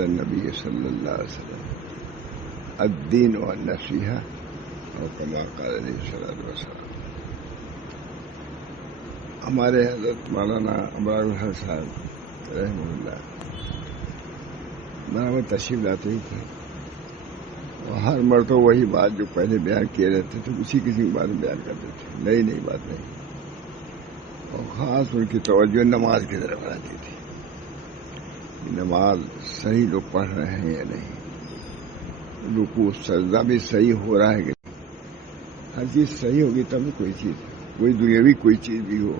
نبی صلی اللہ علیہ وسلم الدین و النصیحہ اور کما قال علیہ الصلوۃ والسلام. ہمارے حضرت مولانا ابرار الحق صاحب رحمہ اللہ میں تشریف لاتے ہی تھے اور ہر مرتبہ وہی بات جو پہلے بیان کیے رہتے تھے اسی کسی کی بات بیان کرتے تھے، نئی بات نہیں. اور خاص ان کی توجہ نماز کی طرف آتی تھی. نماز صحیح لوگ پڑھ رہے ہیں یا نہیں، رکوع سجدہ بھی صحیح ہو رہا ہے کہ نہیں. ہر چیز صحیح ہوگی تب کوئی چیز، کوئی دنیاوی کوئی چیز بھی ہو،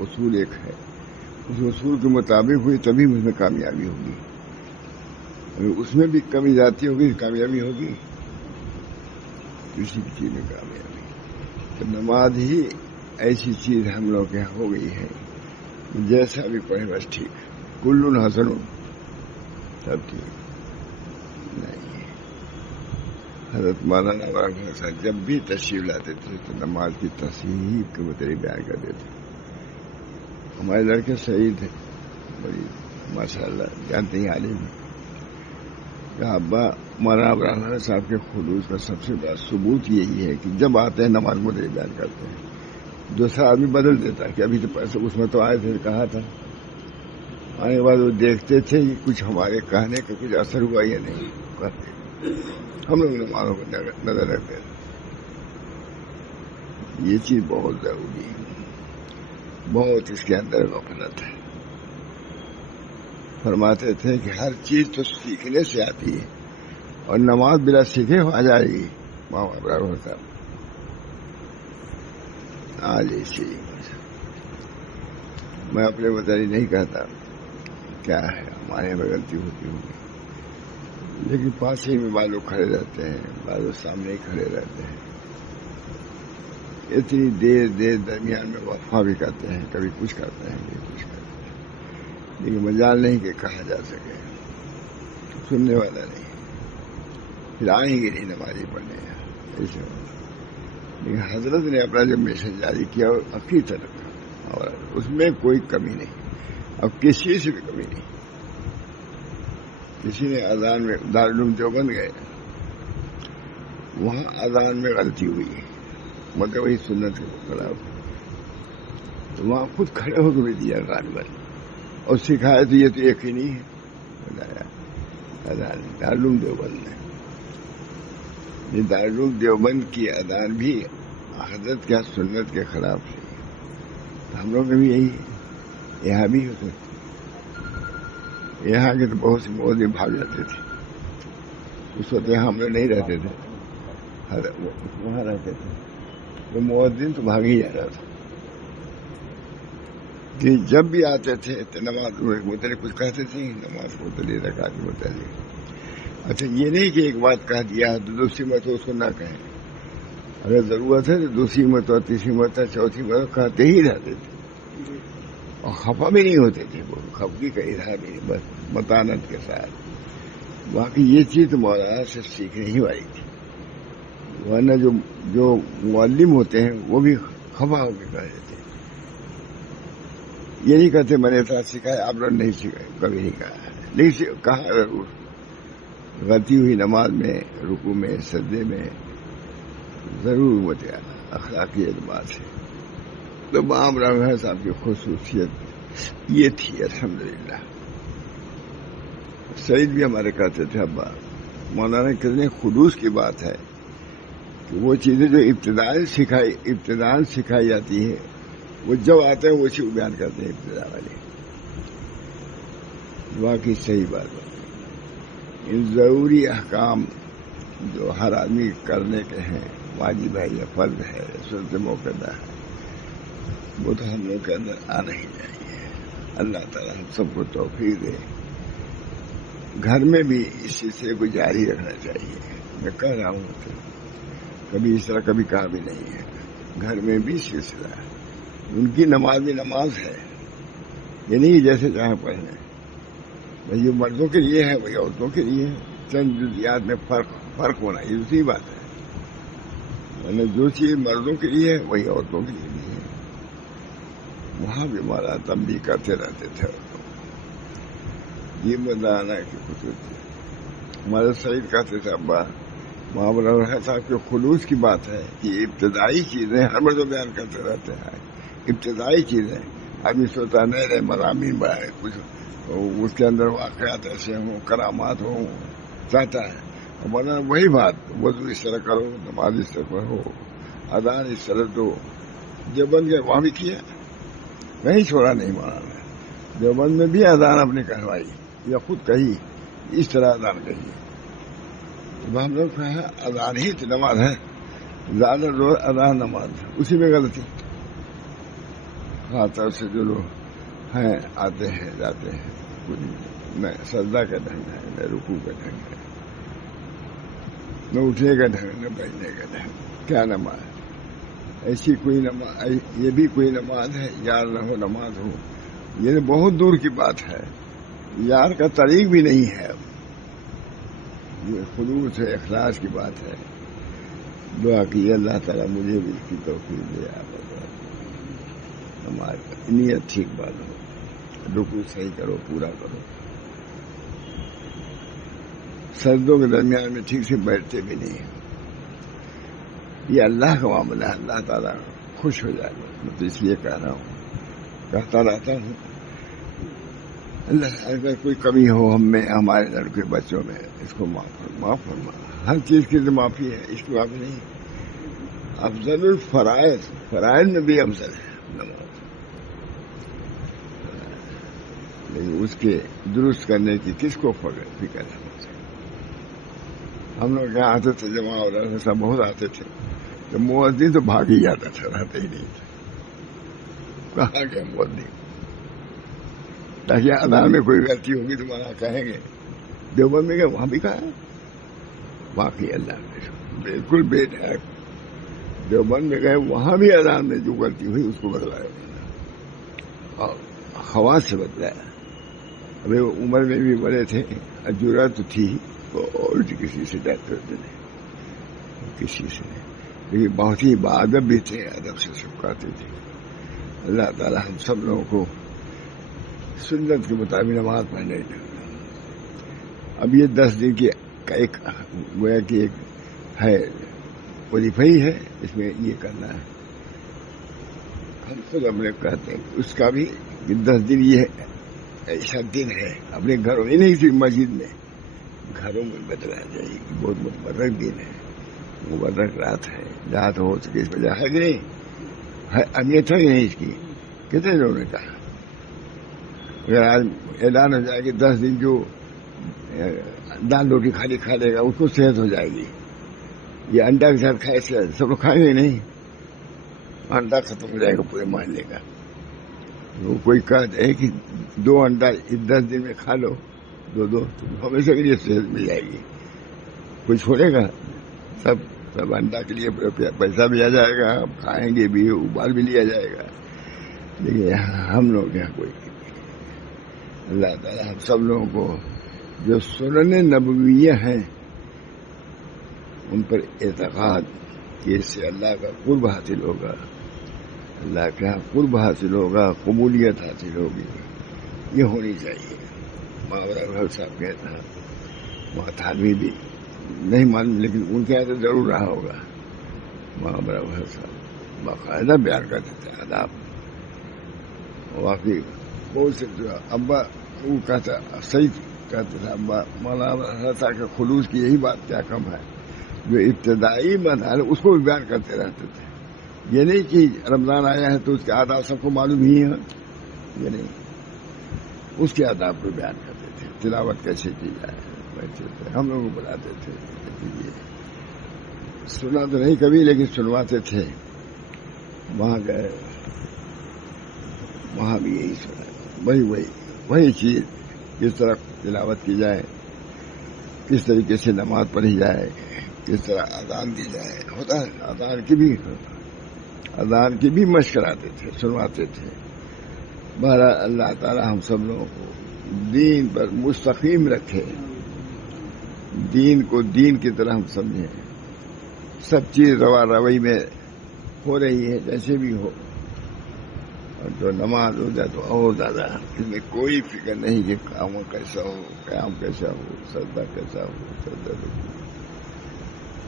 اصول ایک ہے، اس اصول کے مطابق ہوئی تبھی اس میں کامیابی ہوگی. اگر اس میں بھی کمی جاتی ہوگی کامیابی ہوگی کسی بھی چیز میں کامیابی. تو نماز ہی ایسی چیز ہم لوگ کے یہاں ہو گئی ہے جیسا بھی پڑھے بس ٹھیک، کل حسن سب ٹھیک نہیں. حضرت مولانا ابراہیم صاحب جب بھی تشریف لاتے تھے تو نماز کی تصحیح کے متعلق بیان کرتے تھے. ہمارے لڑکے صحیح تھے، بڑی ماشاء اللہ جانتے ہی عالم کہ ابا مولانا ابراہیم صاحب کے خلوص کا سب سے بڑا ثبوت یہی ہے کہ جب آتے ہیں نماز متعلق بیان کرتے ہیں. دوسرا آدمی بدل دیتا کہ ابھی تو پیسے اس میں تو آئے تھے کہا تھا، آنے کے بعد وہ دیکھتے تھے کہ کچھ ہمارے کہنے کا کچھ اثر ہوا یا نہیں کرتے. ہم لوگ نمازوں کو نظر رکھتے تھے. یہ چیز بہت ضروری ہے، بہت اس کے اندر غفلت ہے. فرماتے تھے کہ ہر چیز تو سیکھنے سے آتی ہے اور نماز بلا سیکھے آ جائے گی. ماں برابر ہوتا آج ایسے میں اپنے متعلق نہیں کہتا کیا ہے ہمارے میں غلطی ہوتی ہوگی، لیکن پاس ہی میں بعض لوگ کھڑے رہتے ہیں، بعض لوگ سامنے ہی کھڑے رہتے ہیں. اتنی دیر درمیان میں وفا بھی کرتے ہیں، کبھی کچھ کرتے ہیں کبھی کچھ کرتے ہیں، لیکن مجال نہیں کہ کہا جا سکے، سننے والا نہیں. پھر آئیں گے نہیں نمازی پڑھنے ایسے ہوگا. لیکن حضرت نے اپنا جو میسج جاری کیا وہ حقیقت رکھا اور اس میں کوئی کمی نہیں، اب کسی سے بھی کمی نہیں. کسی نے اذان میں دارالعلوم دیوبند گئے، وہاں اذان میں غلطی ہوئی، مطلب وہی سنت کے خلاف، تو وہاں خود کھڑے ہو کے بھی دیا غالباً اور سکھایا. تو یہ تو یقینی ہے بتایا اذان دارالعلوم دیوبند میں. یہ دارالعلوم دیوبند کی اذان بھی حضرت کے سنت کے خلاف تھی. ہم لوگ بھی یہی یہاں بھی ہوتے، یہاں کے تو بہت سے مودی بھاگ جاتے تھے. اس وقت یہاں ہم لوگ نہیں رہتے تھے، وہاں رہتے تھے. وہ مؤذن تو بھاگ ہی جا رہا تھا کہ جب بھی آتے تھے تو نماز متعلق کچھ کہتے تھے، نماز کو متعلق رکعت کے متعلق. اچھا یہ نہیں کہ ایک بات کہہ دیا تو دوسری مرتبہ اس کو نہ کہیں. اگر ضرورت ہے تو دوسری مرتبہ تیسری مرتبہ چوتھی مرتبہ کہتے ہی رہتے تھے اور خفا بھی نہیں ہوتے تھے. وہ خفگی کا اظہار نہیں، بس متانت کے ساتھ. باقی یہ چیز تو مولانا سے سیکھنے ہی والی تھی، ورنہ جو معلم ہوتے ہیں وہ بھی خفا ہو کے کہہ دیتے. یہ نہیں کہتے میں نے اتنا سکھایا آپ لوگ نہیں سکھائے، کبھی نہیں کہا. لیکن کہا ضرور غلطی ہوئی نماز میں، رکوع میں، سجدے میں ضرور بتایا اخلاقی اعتبار سے. تو بام رنگ صاحب کی خصوصیت یہ تھی. الحمدللہ سعید بھی ہمارے کہتے تھے ابا مولانا کتنے خلوص کی بات ہے کہ وہ چیزیں جو ابتداءً سکھائی جاتی ہے وہ جب آتے ہیں وہ چیز بیان کرتے ہیں ابتدا والے. واقعی صحیح بات ہے. ان ضروری احکام جو ہر آدمی کرنے کے ہیں، واجب ہے یا فرض ہے، سنت موقع ہے، وہ تو ہم لوگ کے اندر آنا ہی چاہیے. اللہ تعالیٰ ہم سب کو توفیق دے. گھر میں بھی اس سلسلے کو جاری رکھنا چاہیے. میں کہہ رہا ہوں کہ کبھی اس طرح کبھی کہا بھی نہیں ہے. گھر میں بھی سلسلہ ہے. ان کی نماز بھی نماز ہے، یہ نہیں جیسے چاہے پڑھیں. جو مردوں کے لیے ہے وہی عورتوں کے لیے ہے. چند جزیات میں فرق ہونا یہ دوسری بات ہے، یعنی جو چیز مردوں کے لیے ہے وہی عورتوں کے لیے بھی ہے. وہاں بھی ہمارا تنبیہ کرتے رہتے تھے. یہ بتانا کی خصوصیت. ہمارے سعید کہتے تھے ابا محمد صاحب کے خلوص کی بات ہے کہ ابتدائی چیزیں ہر مرتبہ بیان کرتے رہتے ہیں. ابتدائی چیزیں آدمی سوچتا نئے نئے مضامین بڑھائے, کچھ اس کے اندر واقعات ایسے ہوں, کرامات ہوں, چاہتا ہے. ورنہ وہی بات, وضو اس طرح کرو, نماز اس طرح پڑھو, اذان اس طرح دو. دیوبند کے وہاں بھی کیا, کہیں چھوڑا نہیں مولانا. دیوبند میں بھی اذان اپنے کہوائی یا خود کہی, اس طرح اذان کہی. ہم لوگ کہا اذان ہی نماز ہے, زیادہ زور اذان نماز, اسی میں غلطی. خاص طور سے جو لوگ ہیں آتے ہیں جاتے ہیں, نہ سجدہ کا ڈھنگ ہے, نہ رکوع کا ڈھنگ ہے, نہ اٹھنے کا ڈھنگ, نہ بیٹھنے کا ڈھنگ. کیا نماز ہے ایسی؟ کوئی نماز, یہ بھی کوئی نماز ہے؟ یار نہ ہو نماز ہو, یہ بہت دور کی بات ہے. یار کا طریق بھی نہیں ہے. یہ خلوص ہے, اخلاص کی بات ہے. دعا کی اللہ تعالیٰ مجھے بھی اس کی توفیق دے. آپ نماز نیت ٹھیک باندھو, رکوع صحیح کرو, پورا کرو. سجدوں کے درمیان میں ٹھیک سے بیٹھتے بھی نہیں. یہ اللہ کا معاملہ ہے, اللہ تعالیٰ خوش ہو جائے گا. میں تو اس لیے کہہ رہا ہوں, کہتا رہتا ہوں, اللہ اگر کوئی کمی ہو ہم میں, ہمارے لڑکے بچوں میں, اس کو معاف فرما. ہر چیز کی تو معافی ہے, اس کی معافی نہیں. افضل الفرائض, فرائض میں بھی افضل ہے نماز, لیکن اس کے درست کرنے کی کس کو فکر ہے؟ ہم لوگ یہاں آتے تھے جمع ہو رہا تھا, بہت آتے تھے, تو مؤذن تو بھاگ ہی جاتا تھا, رہتے ہی نہیں تھے. کہاں گیا مؤذن؟ تاکہ اذان میں کوئی غلطی ہوگی تو وہاں کہیں گے. دیوبند میں گئے, وہاں بھی کہا باقی اللہ نے بالکل بے ڈر. دیوبند میں گئے, وہاں بھی اذان میں جو غلطی ہوئی اس کو بدلایا, اور خواص سے بدلایا. ابھی وہ عمر میں بھی بڑے تھے, ضرورت تھی اور کسی سے ڈرتے نہیں, کسی سے, لیکن بہت ہی باادب بھی تھے, ادب سے سکھاتے تھے. اللہ تعالیٰ ہم سب لوگوں کو سنت کے مطابق نماز پڑھنے کا. اب یہ 10 دن کی ایک گویا کہ ایک ہے وظیفہ ہی ہے, اس میں یہ کرنا ہے. ہم خود اپنے کہتے ہیں اس کا بھی 10 دن یہ ایسا دن ہے, اپنے گھروں میں نہیں صرف مسجد میں, گھروں میں بدلا جائے گی. بہت مبارک دن ہے, مبارک رات ہے. جہاں تو ہو سکے اس وجہ ہے کہ نہیں, اہمیت ہے نہیں اس کی. کتنے لوگوں نے کہا اگر آج اعلان ہو جائے کہ 10 دن جو دال روٹی خالی کھا لے گا اس کو صحت ہو جائے گی, یہ انڈا کے ساتھ کھائے سب لوگ کھائیں گے نہیں, انڈا ختم ہو جائے گا پورے محلے کا. وہ کوئی کہتا ہے کہ 2 انڈا 10 دن میں کھا لو, 2 ہمیشہ کے لیے صحت مل جائے گی. کوئی چھوڑے گا؟ سب انڈا کے لیے پیسہ بھی آ جائے گا, کھائیں گے بھی, ابال بھی لیا جائے گا. لیکن ہم لوگ یہاں کوئی, اللہ تعالیٰ ہم سب لوگوں کو جو سنن نبویہ ہیں ان پر اعتقاد کہ اس سے اللہ کا قرب حاصل ہوگا, اللہ کا قرب حاصل ہوگا, قبولیت حاصل ہوگی, یہ ہونی چاہیے. محاورہ صاحب کہتا ہے, محتاجی بھی نہیں معلوم لیکن ان کے یہاں تو ضرور رہا ہوگا. محاورہ صاحب باقاعدہ بیان کرتے تھے آداب. واقعی بہت سے ابا وہ کہتا, صحیح کہتے تھے ابا مولانا صاحب کے خلوص کی یہی بات کیا کم ہے, جو ابتدائی مرحلہ اس کو بھی بیان کرتے رہتے تھے. یہ نہیں کہ رمضان آیا ہے تو اس کے آداب سب کو معلوم ہی ہے, یہ نہیں, اس کے آداب کو بیان کرتے تھے. تلاوت کیسے کی جائے بیٹھتے تھے, ہم لوگ کو بلاتے تھے. سنا تو نہیں کبھی لیکن سنواتے تھے. وہاں گئے, وہاں بھی یہی سنا, وہی چیز, کس طرح تلاوت کی جائے, کس طریقے سے نماز پڑھی جائے, کس طرح اذان دی جائے. ہوتا ہے اذان کی بھی مشق کراتے تھے, سنواتے تھے. بہرحال اللہ تعالی ہم سب لوگوں کو دین پر مستقیم رکھے, دین کو دین کی طرح ہم سمجھیں. سب چیز روا روی میں ہو رہی ہے جیسے بھی ہو, اور جو نماز ہو جائے تو اور زیادہ، اس میں کوئی فکر نہیں کہ کام کیسا ہو، قیام کیسا ہو، سجدہ کیسا ہو، سجدہ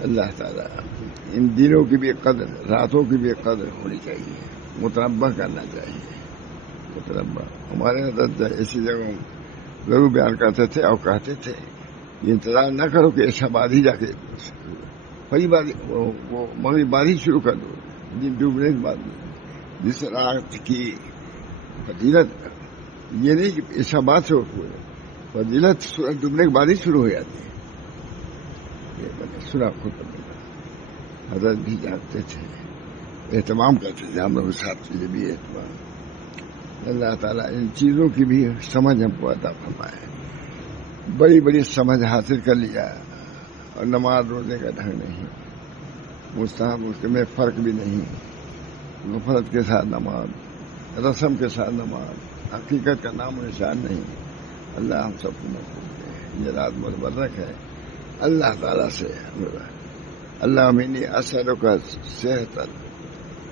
اللہ تعالیٰ ان دنوں کی بھی قدر، راتوں کی بھی قدر ہونی چاہیے، متنبع کرنا چاہیے، متنبع۔ ہمارے حضرت ایسی جگہوں ضرور بیان کرتے تھے اور کہتے تھے یہ انتظار نہ کرو کہ ایسا بعد ہی جا کے پہلی بار وہ مغرب بعد ہی شروع کر دو، دن ڈوبنے کے بعد۔ جس رات کی فضیلت یہ نہیں کہ ایسا بات سے فضیلت سورج ڈوبنے کے بعد ہی شروع ہو جاتی ہے، یہ میں نے سنا خود حضرت بھی جانتے تھے، اہتمام کرتے تھے، ہم لوگ ساتھ چیزیں بھی اہتمام۔ اللہ تعالیٰ ان چیزوں کی بھی سمجھ ہم کو عطا فرمائے، بڑی بڑی سمجھ حاصل کر لیا، اور نماز روزے کا ڈھنگ نہیں، مستحب اس میں فرق بھی نہیں، غفلت کے ساتھ نماز، رسم کے ساتھ نماز، حقیقت کا نام و نشان نہیں۔ اللہ ہم سب کو محفوظ دے، یہ رات متبرک ہے اللہ تعالیٰ سے۔ اللہ منی اثر کا صحت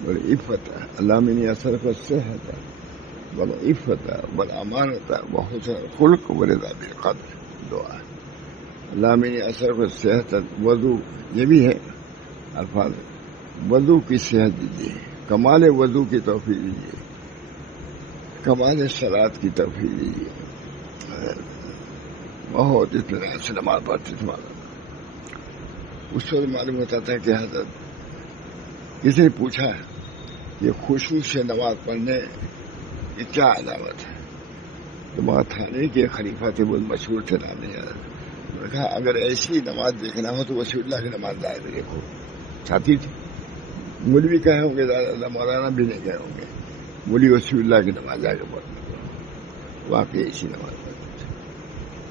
والعفت، اللہ منی اثر کا صحت والعفت والامانت وحسن الخلق ورضا بالقدر، دعا۔ اللہ منی اثر کا صحت، وضو یہ بھی ہے الفاظ، وضو کی صحت دیجیے، کمال وضو کی توفیق دیجیے، کمال صلاۃ کی توفیق دیجیے۔ بہت اطمینان سے نماز پڑھتے تھے، اس وقت معلوم ہوتا تھا کہ حضرت کسی نے پوچھا کہ خشوع سے نماز پڑھنے کی کیا علامت ہے، تو بات تھانے کے خلیفہ تھے، بہت مشہور تھے، نام نہیں یاد۔ انہوں نے کہا اگر ایسی نماز دیکھنا ہو تو وسیع اللہ کی نماز جائے دیکھو، ساتھی تھے، مولوی کہے ہوں گے، زیادہ مولانا بھی نہیں کہے ہوں گے، مولوی وسیع اللہ کی نماز جا کے پڑھنا، واقعی ایسی نماز پڑھتے تھے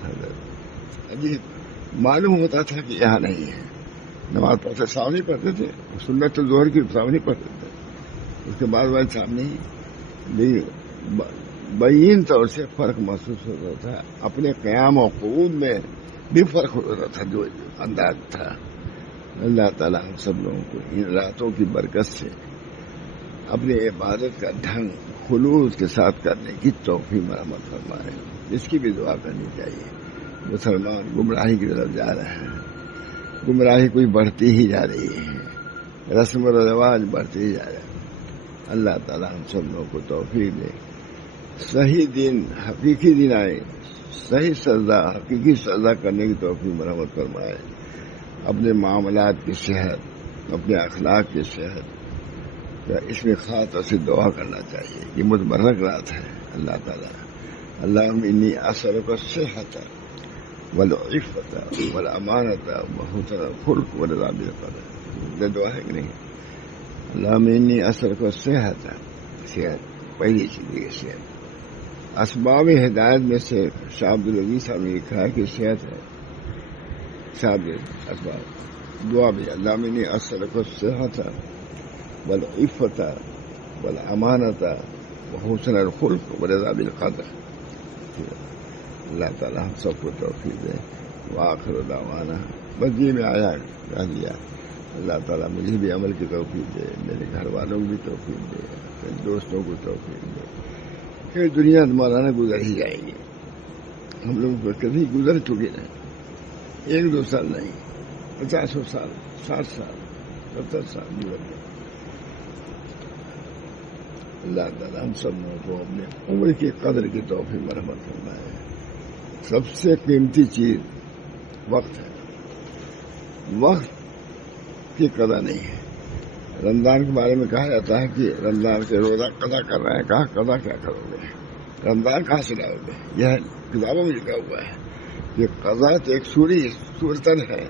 حضرت۔ عجیب معلوم ہوتا تھا کہ یہاں نہیں ہے، نماز پڑھتے سامنے پڑھتے تھے، سنت ظہر کی سامنے پڑھتے تھے، اس کے بعد وہ سامنے ہی، لیکن بین طور سے فرق محسوس ہوتا تھا، اپنے قیام و قعود میں بھی فرق ہوتا تھا، جو انداز تھا۔ اللہ تعالیٰ ہم سب لوگوں کو ان راتوں کی برکت سے اپنی عبادت کا ڈھنگ خلوص کے ساتھ کرنے کی توفیق مرحمت فرمائے، اس کی بھی دعا کرنی چاہیے۔ مسلمان گمراہی کی طرف جا رہے ہیں، گمراہی کوئی بڑھتی ہی جا رہی ہے، رسم و رواج بڑھتے ہی جا رہے ہیں۔ اللہ تعالیٰ ہم سب لوگوں کو توفیق دے، صحیح دین حقیقی دین آئے، صحیح سجدہ حقیقی سجدہ کرنے کی توفیق مرحمت فرمائے، اپنے معاملات کی صحت، اپنے اخلاق کی صحت، اس میں خاص طور سے دعا کرنا چاہیے۔ یہ متبرک رات ہے، اللہ تعالیٰ اللہم انی اسألک الصحۃ والعفۃ والامانۃ وحسن الخلق ورضا بالقدر، یہ دعا ہے کہ نہیں؟ اللہم انی اسألک الصحۃ، صحت پہلی چیز ہے، صحت۔ اسباب ہدایت میں سے شاہ عبدالعزیز صاحب نے لکھا ہے کہ صحت ہے، صاحب اسباب دعا بھی، اللہم انی اسألک الصحۃ والعفۃ والامانۃ وحسن الخلق ورضا بالقدر۔ اللہ تعالیٰ ہم سب کو توفیق دے، وآخر دعوانا، بس یہ میں آیا کہہ دیا۔ اللہ تعالیٰ مجھے بھی عمل کی توفیق دے، میرے گھر والوں کو بھی توفیق دے، میرے دوستوں کو توفیق دے۔ پھر دنیا مولانا گزر ہی جائے گی، ہم لوگ کبھی گزر چکے ہیں، 1-2 سال نہیں، 50 سال، 60 سال، 70 سال گزر گئے۔ اللہ تعالیٰ ہم سب لوگوں کو اپنے عمر کی قدر کی توفیق مرحمت فرمائے۔ سب سے قیمتی چیز وقت ہے، وقت کی قدر نہیں ہے۔ رمضان کے بارے میں کہا جاتا ہے کہ رمضان کے روزہ قضا کر رہے ہیں، کہا قضا کیا کرو گے، رمضان کہاں سے لاؤ گے؟ یہ کتابوں میں لکھا ہوا ہے کہ قضا تو ایک صورتن ہے،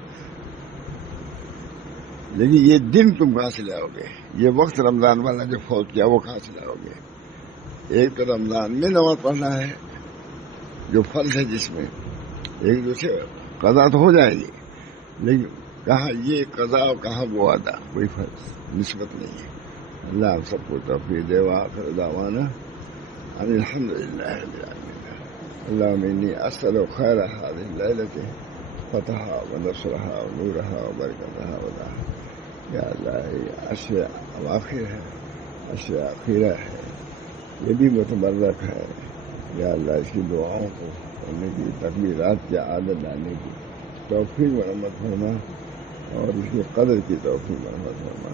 لیکن یہ دن تم کہاں سے لاؤ گے؟ یہ وقت رمضان والا جو فوت کیا وہ کہاں سے لاؤ گے؟ ایک تو رمضان میں نماز پڑھنا ہے جو فرض ہے، جس میں ایک دوسرے قضا تو ہو جائے گی، لیکن کہاں یہ قضا اور کہاں وہ ادا، کوئی فرض نسبت نہیں ہے۔ اللہ ہم سب کو توفیق دے، وآخر دعوانا ان الحمدللہ رب العالمین۔ اللہم انی اسألک خیر هذه الليلة فتحها ونصرها ونورها وبرکتها وضاها۔ یا اللہ، یہ عشر اواخر ہے، عشر اخیرہ ہے، یہ بھی متبرک ہے. یا اللہ اس کی دعاؤں کو کرنے کی، تکبیرات کی عادت ڈالنے کی توفیق مرحمت فرما، اور اس کی قدر کی توفیق مرحمت فرما.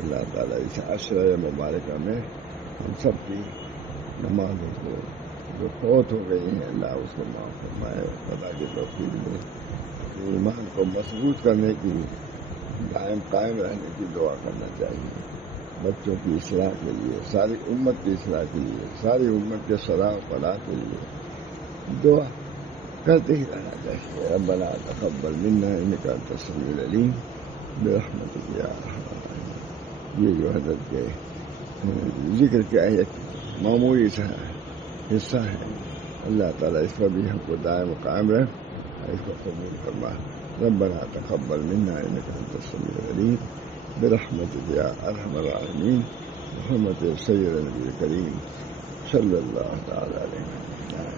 اللہ تعالیٰ اس عشرہ مبارکہ میں ہم سب کی نمازوں کو جو فوت ہو گئی ہیں اللہ اس کو معاف فرمائے، خدا کی توفیق دے. ایمان کو مضبوط کرنے کی، دائم قائم رہنے کی دعا کرنا چاہیے. بچوں کی اصلاح کے لیے، ساری امت کی اصلاح کے لیے، ساری امت کے صلاح و فلاح کے لیے دعا کرتے ہی رہنا چاہیے. ربنا تقبل منا انک انت السمیع العلیم برحمتک یا ارحم الراحمین. یہ جو حضرت کے ذکر کے ایک معمولی سا حصہ ہے، اللہ تعالیٰ اس پر بھی ہم کو دائم قائم رہے، اس کو قبول فرما. ربنا تقبل منا انک انت السمیع العلیم برحمتک یا ارحم الراحمین. محمد سید نبی کریم صلی اللہ تعالی علیہ وسلم.